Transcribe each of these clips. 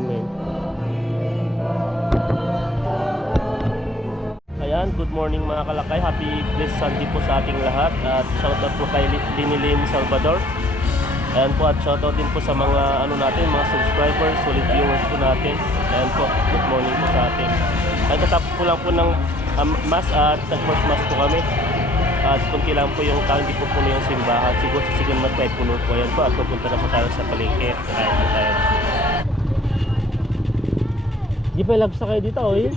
Amen. Ayan, good morning mga kalakay. Happy blessed Sunday po sa ating lahat. At shoutout po kay Linilin Salvador. Ayan po at shoutout din po sa mga ano natin, mga subscribers, solid viewers po natin. Ayan po, good morning po sa atin. At tatapos po lang po ng um, mass at nag-first mass po kami. At kunti lang po yung tao, hindi po puno yung simbahan. Siguro sa second mat, puno po. Ayan po at pupunta na po tayo sa palengke. Ayan po tayo. Di pa lagsa kayo dito, oy.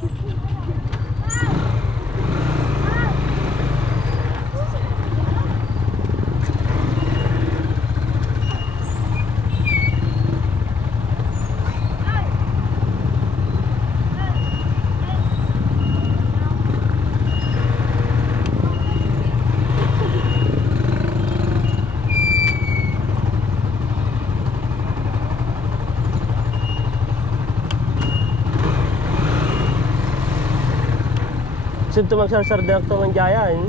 To magsarsar direkto ng jaya, eh.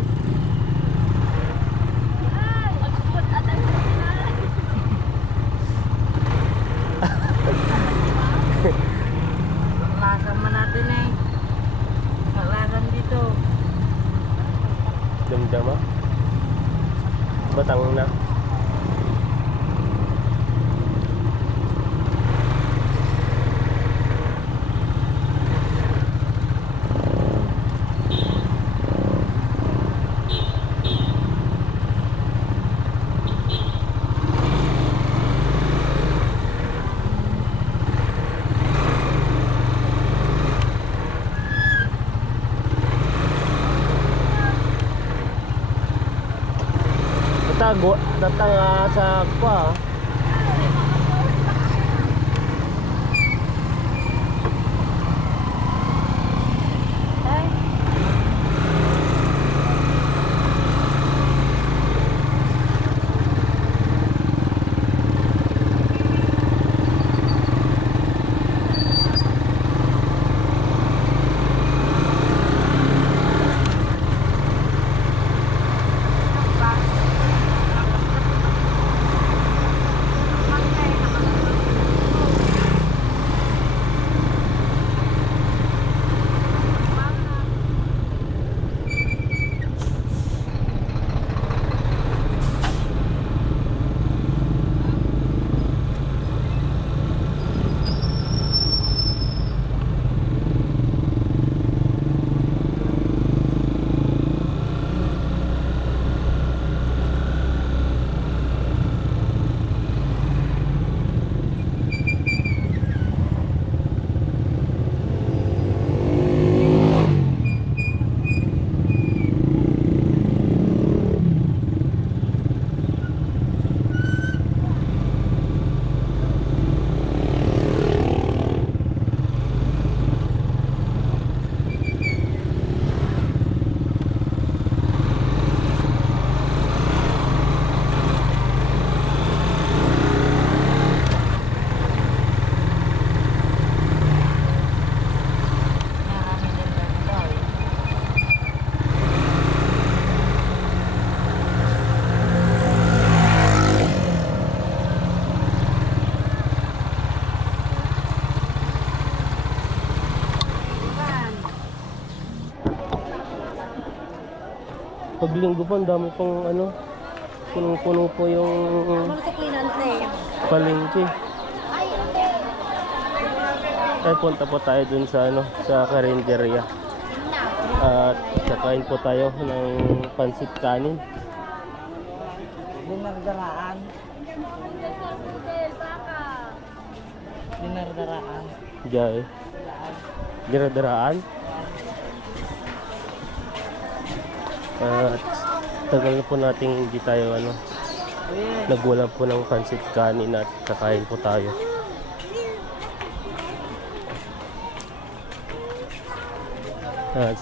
Lakan man natin eh. Lakan dito. Damdama. Batang na. Tatago, tatanga sa kwa. Ay. Marami din dito eh. Ivan, Paglinggo po, ang dami pong ano, punong-puno po yung sa klinante? palengke. Ay, punta po tayo dun sa ano, sa karinderya. At kakain po tayo ng pansit kanin. Dinardaraan. Dinardaraan. Diyan. Diradaraan. At tagal na po nating hindi tayo ano, nagwalan po ng pansit kanin at kakain po tayo. At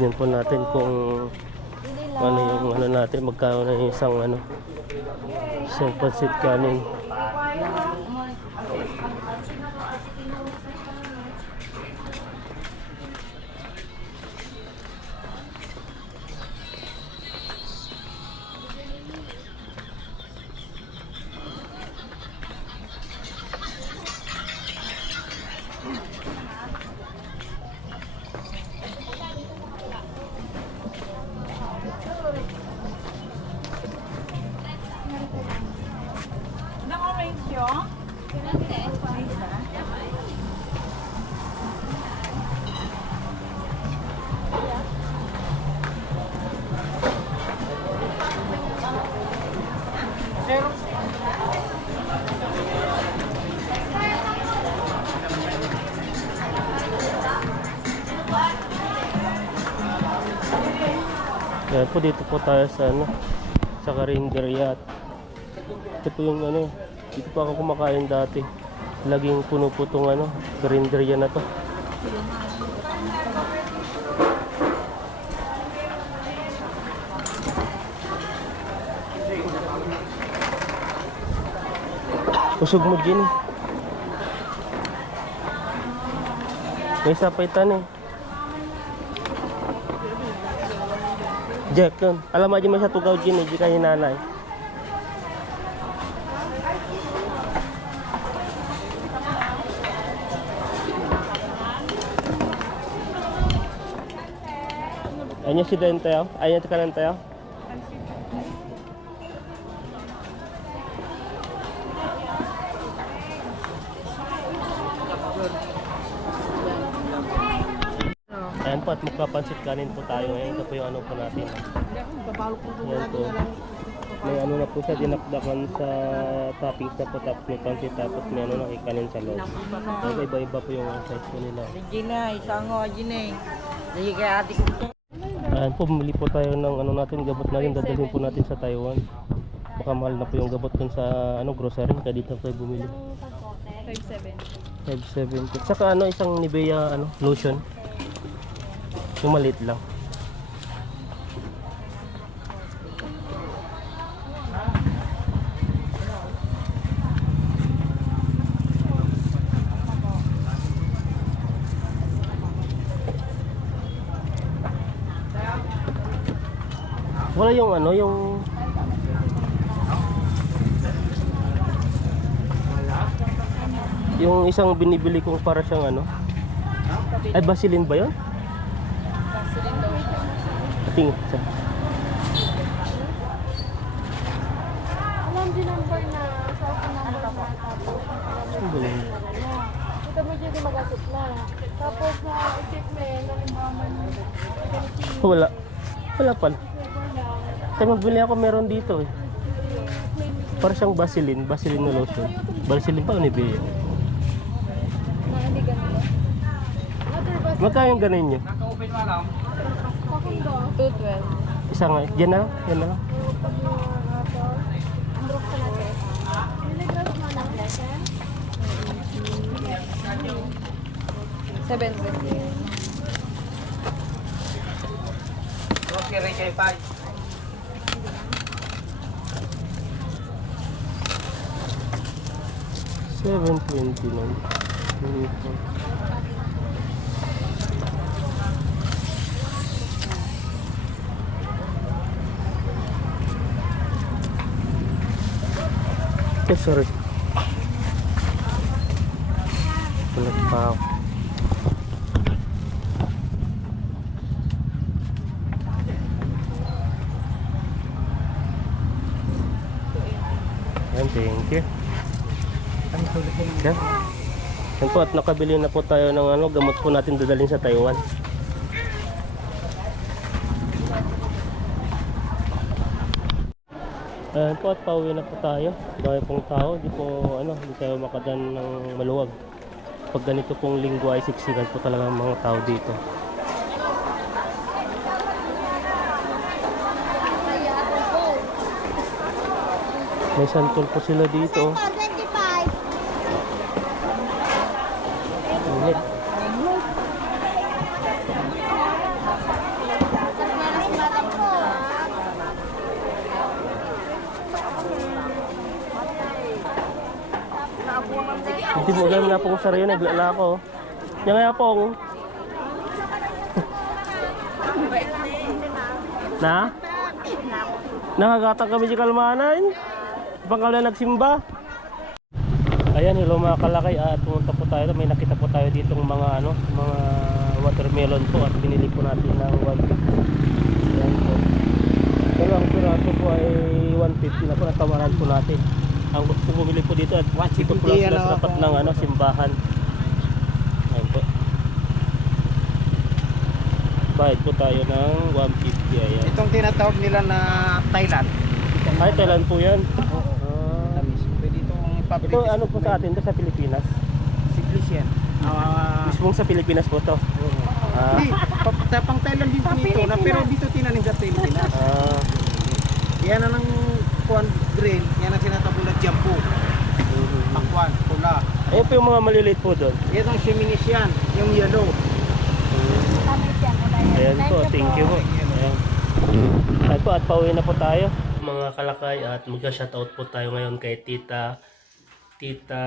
yun po natin kung ano yung ano natin magkano na isang ano isang pansit kanin. Yan po dito po tayo sa ano sa Carinderia. Ito po yung ano, dito po ako kumakain dati. Laging puno po tong ano, Carinderia na to. Usog mo Jin. May sapaitan eh. Jack yun. Alam mo, di mo siya tugaw Jin eh. Di kayo nanay. Ayan si Dente oh. Ayan ka nante oh. Magpapansit kanin po tayo ngayon. Ito po yung ano po natin. Ayan po. May ano na po siya dinakdakan sa toppings na po tapos may pansit tapos may ano na kanin sa loob. Kaya iba-iba po yung size po nila. Gina, isang o, Gina. Dahil kay ate ko. Ayan po, bumili po tayo ng ano natin, gabot natin, dadalhin po natin sa Taiwan. Baka mahal na po yung gabot dun sa ano, grocery, kaya dito tayo bumili. 570. 570. Saka ano, isang Nivea ano, lotion. Yung maliit lang. Wala yung ano, yung Yung isang binibili kong para siyang ano? Ay, Vaseline ba yun? Tingin. Sa... Alam din number na sa number na tapos? Kita mo dyan magasit na. Tapos na equipment, halimbawa ganito Wala. Wala pala. Kaya magbili ako meron dito eh. Para siyang Vaseline, Vaseline na lotion. Vaseline pa o Nivea? na hindi ganito. Other bus, Magkano yung ganun nyo? pakundo. 212. Isa nga. Yan na lang. Yan na lang. Pag mga ato, androk sa natin. Niligas mo ng lesson? 720. Grocery kay Pai. Seven twenty nine. Sorry. Tulag pa ako. Ayan, thank you. Yan po at nakabili na po tayo ng ano, gamot po natin dadalhin sa Taiwan. Ayan po at pauwi na po tayo. Dami pong tao, di po ano, di tayo makadan ng maluwag. Pag ganito pong linggo ay siksikan po talaga ang mga tao dito. May santol po sila dito. Alam na pong sarayo, naglala ako. Yan nga pong. na? Nakagatang kami di kalmanan. Pangkala nagsimba. Ayan, hello mga kalakay. At pumunta po tayo. May nakita po tayo ditong mga ano, mga watermelon po at binili po natin ng 150. Ayan po. Pero ang piraso po ay 150 na po. Natawaran po natin. Ang bumili po dito at 170 dito po lang sila ano sa tapat kung- ng ano, simbahan. Ayan po. Bayad po tayo ng 150 ayan. Itong tinatawag nila na Thailand. Ay, Thailand po yan. Oo. Ah. Pwede itong public. ito ano po sa atin to sa Pilipinas? Siglis yan. Ah, Mismong sa Pilipinas po to. Ah, Hindi, pa- pang Thailand din po ito. Na, pero dito tinanim sa Pilipinas. ah, Yan na ng kuan green. Yan ang sinatawag na jambu. mhm. Pakwan, pula. Ayun po yung mga maliliit po doon. Yan ang shiminis yan. Yung yellow. Ayan po, thank you po. Ayan. Ayan po, at pauwi na po tayo. Mga kalakay at magka-shoutout po tayo ngayon kay Tita Tita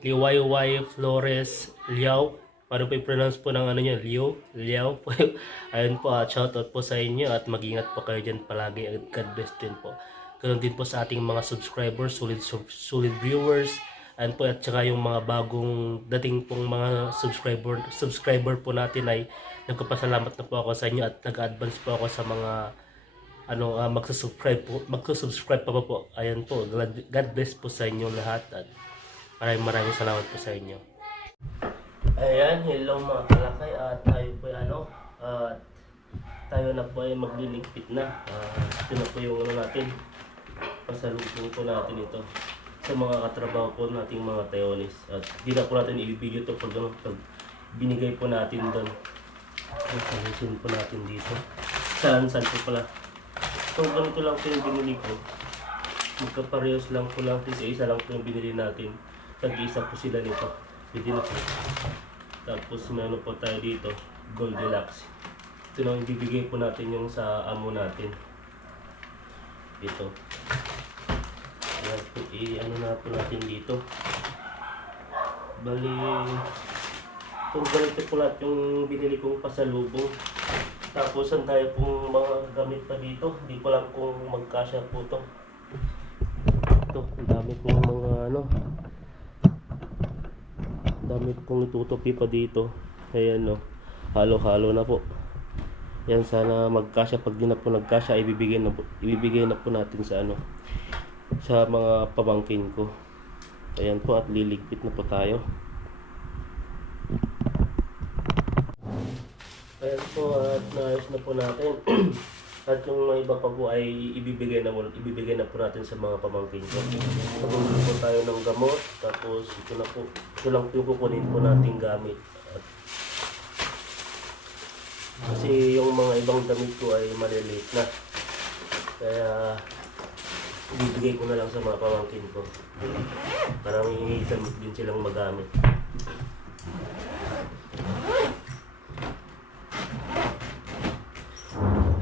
Liwayway Flores Liao. Paano po i-pronounce po ng ano nyo? Liao? Liao po. Ayun po, at shoutout po sa inyo at mag-ingat po kayo dyan palagi. At God bless din po. Ganun din po sa ating mga subscribers, solid, solid viewers, and po at saka yung mga bagong dating pong mga subscriber subscriber po natin ay nagpapasalamat na po ako sa inyo at nag-advance po ako sa mga ano uh, magsusubscribe po magsusubscribe pa po po? Ayan po God bless po sa inyo lahat at maraming maraming salamat po sa inyo. Ayan hello mga kalakay at tayo po ano at tayo na po ay magliligpit na. Ah, ito na po yung ano natin pasalubong po natin ito sa mga katrabaho po nating mga Tayonis at di na po natin ibibigay ito pag, ano, pag binigay po natin doon. Solution po natin dito. Saan saan po pala? So ganito lang po yung binili ko. Magkaparehos lang po lang. Isa isa lang po yung binili natin. Tag-isa po sila nito. Pwede na po. Tapos meron po tayo dito. Goldilocks. Ito lang ibibigay po natin yung sa amo natin ito Ayan po, i-ano na po natin dito. Bali, kung ganito po lahat yung binili kong pasalubong. Tapos ang tayo pong mga gamit pa dito. Hindi ko lang kung magkasya po to. Ito, ang dami kong mga ano. ang Dami kong itutupi pa dito. Ayan no. Halo-halo na po. Yan sana magkasya pag di na po nagkasya ibibigay na po, ibibigay na po natin sa ano sa mga pamangkin ko. Ayan po at liligpit na po tayo. Ayan po at naayos na po natin. at yung mga iba pa po ay ibibigay na, ibibigay na po natin sa mga pamangkin ko. Pagulong po tayo ng gamot. Tapos ito na po. Ito lang po kukunin po nating gamit. Kasi yung mga ibang damit ko ay maliliit na. Kaya ibibigay ko na lang sa mga pamangkin ko. Para may damit din silang magamit.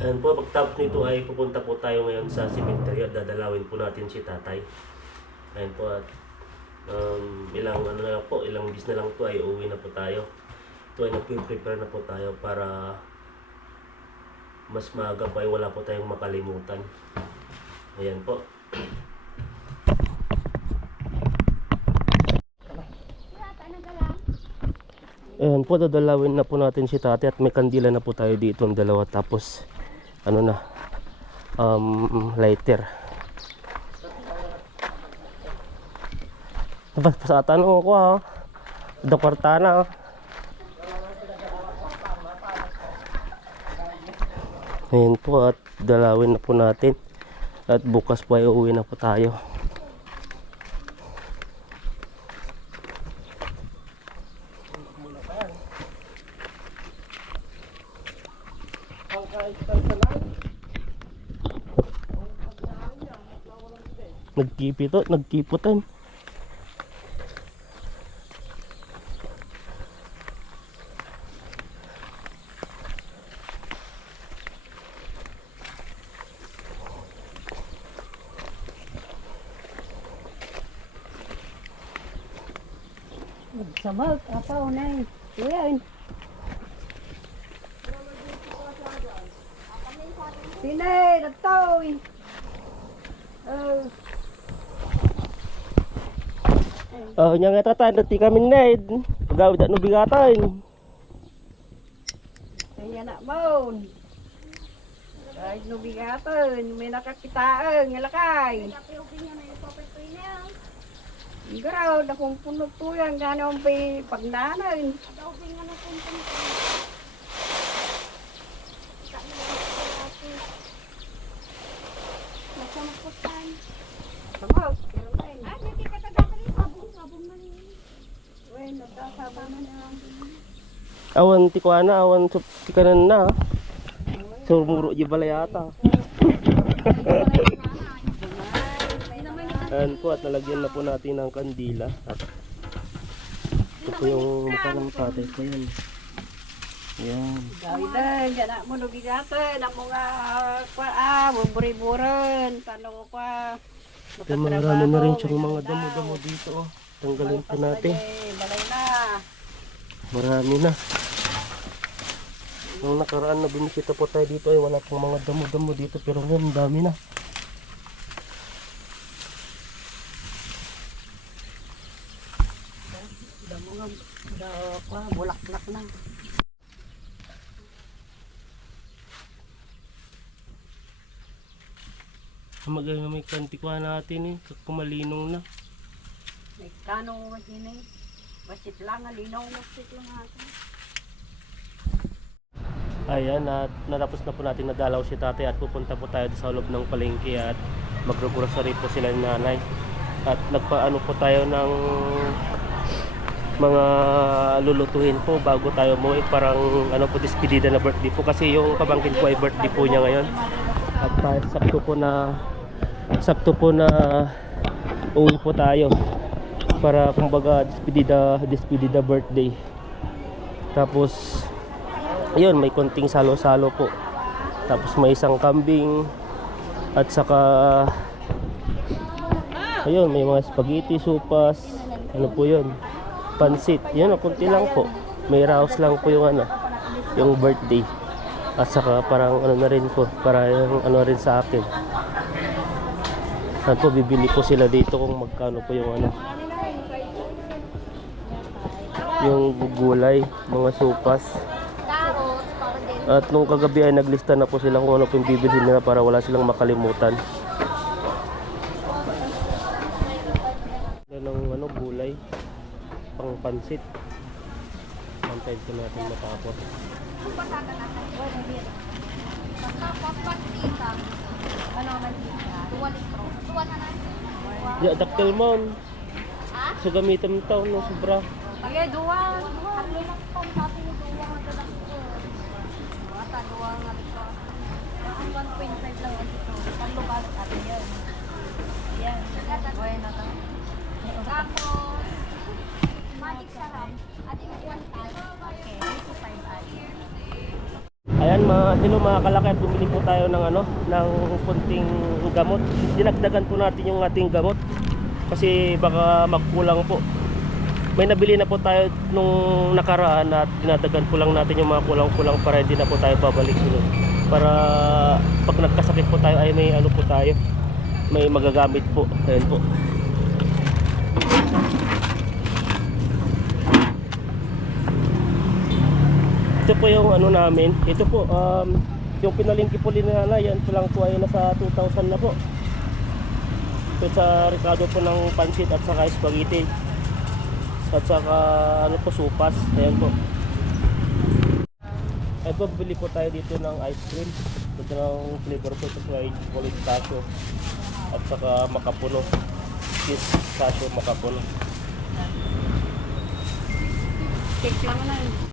And po, pagtapos nito ay pupunta po tayo ngayon sa cemetery at dadalawin po natin si tatay. Ayan po at um, ilang ano na po, ilang days na lang po ay uwi na po tayo. Ito ay nagpe-prepare na po tayo para mas maaga pa ay wala po tayong makalimutan. Ayan po. Ayan po, dadalawin na po natin si tate at may kandila na po tayo dito ang dalawa tapos ano na um, lighter. Tapos pasatan ko ko ha. Daparta na ha. Ayan po at dalawin na po natin. At bukas po ay uwi na po tayo. Nagkipito, nagkiputan. Sabag, apa unay. Uyan. Pinay, nagtaw. Oh, Oh, nya nga tatan, dati kami naid. Pagawid at nubigatan. kaya na maun. Ay, nubigatan. May nakakitaan. Ngalakay. Garaw, na kung punot to yan. Gano'n pa pagnanan. Sabag. Pero ay. Uy, nagkasabang na yan. Awan ti ko ana, awan sup ti kanan na. Sumuro di bala yata. Ayan po at nalagyan na po natin ng kandila at ito po yung mukha ng tatay ko yun. Yan. Gawidan, dyan mo nubigatan. Ang mga kwa, ah, buburi-buran. Tanong ko pa. Ito marami na rin siyang mga damo-damo dito. Oh. Tanggalin po natin. Balay na. Marami na. Nung nakaraan na binisita po tayo dito ay wala pong mga damo-damo dito pero ngayon dami na. Da, kwa, bulaklak na. Magay may kantikwa natin eh. Kumalinong na. May kano kasi na eh. Basit lang, alinaw na basit lang natin. Ayan, at natapos na po natin nadalaw si tatay at pupunta po tayo sa loob ng palengke at magro-grocery po sila ni nanay. At nagpaano po tayo ng mga lulutuin po bago tayo umuwi. Parang ano po, despedida na birthday po. Kasi yung pamangkin ko ay birthday po niya ngayon. At uh, sakto po na sakto po na uwi po tayo para kumbaga despedida despedida birthday. Tapos ayun may konting salo-salo po tapos may isang kambing at saka ayun may mga spaghetti supas ano po yun pansit. Yun o konti lang po. May raos lang po yung ano yung birthday. At saka parang ano na rin po para yung ano rin sa akin. Saan po bibili po sila dito kung magkano po yung ano. Yung gulay mga supas. At nung kagabi ay naglista na po sila kung ano po yung bibilhin nila para wala silang makalimutan. Yan ng ano, gulay, pang pansit. Antayin ko natin matapos. Ya, daktil mo. So gamitin mo tao no, sobra. Tagay, duwa. Tatlo lang po. Sabi ni duwa nga ito lang po. Mata, duwa nga ito. Ang 1.5 lang ito. Tatlo ba ate yan? Yan. Buhay na to. Tapos, magic sarap. Ating 1 Okay, 5 ate. Ayan mga hello mga kalaki at bumili po tayo ng ano ng kunting gamot. Dinagdagan po natin yung ating gamot kasi baka magkulang po. May nabili na po tayo nung nakaraan at dinadagan po lang natin yung mga kulang-kulang para hindi na po tayo babalik sunod. Para pag nagkasakit po tayo ay may ano po tayo, may magagamit po. Ayan po. Ito po yung ano namin. Ito po, um, yung pinalingki po ni nanay, yan po lang po ay nasa 2,000 na po. Ito sa Ricardo po ng pansit at saka spaghetti. At saka ano po, supas. Ayan po. Po, bili po tayo dito ng ice cream. Ito ng flavor po. Ito ay chocolate cashew. At saka makapuno. Kiss cashew makapuno. Cake lang na.